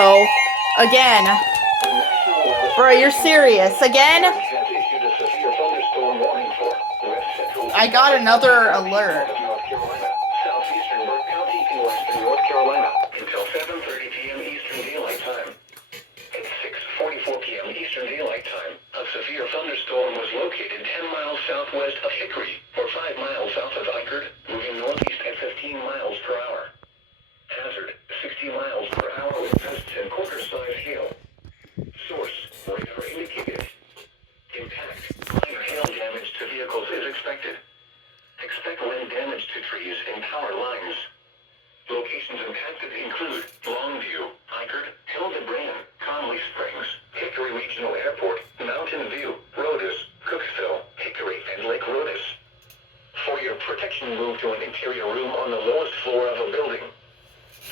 No. Again. Bro, you're serious. Again? I got another alert. Southeastern Burke County in western North Carolina until 7:30 p.m. Eastern Daylight Time. At 6:44 p.m. Eastern Daylight Time, a severe thunderstorm was located 10 miles southwest of Hickory, or 5 miles south of Eichard, moving northeast at 15 miles per hour. Hazard, 60 miles per hour with gusts and quarter-size hail. Source, radar indicated. Impact, minor hail damage to vehicles is expected. Expect wind damage to trees and power lines. Locations impacted include Longview, Eichard, Hildebran, Conley Springs, Hickory Regional Airport, Mountain View, Rhodus, Cooksville, Hickory, and Lake Rhodus. For your protection, move to an interior room on the lowest floor of a building.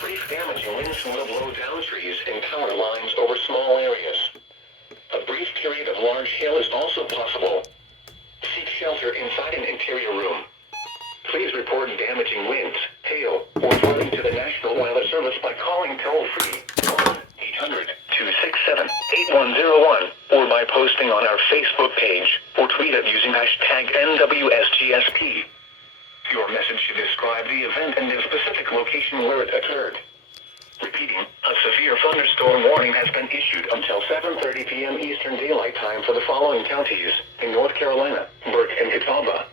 Brief damaging winds will blow down trees and power lines over small areas. A brief period of large hail is also possible. Seek shelter inside an interior room. Please report damaging winds, hail, or flooding to the National Weather Service by calling toll-free 1-800-267-8101 or by posting on our Facebook page or tweet it using hashtag NWSGSP. Your message should describe the event and the specific location where it occurred. Repeating, a severe thunderstorm warning has been issued until 7:30 p.m. Eastern Daylight Time for the following counties in North Carolina: Burke and Catawba,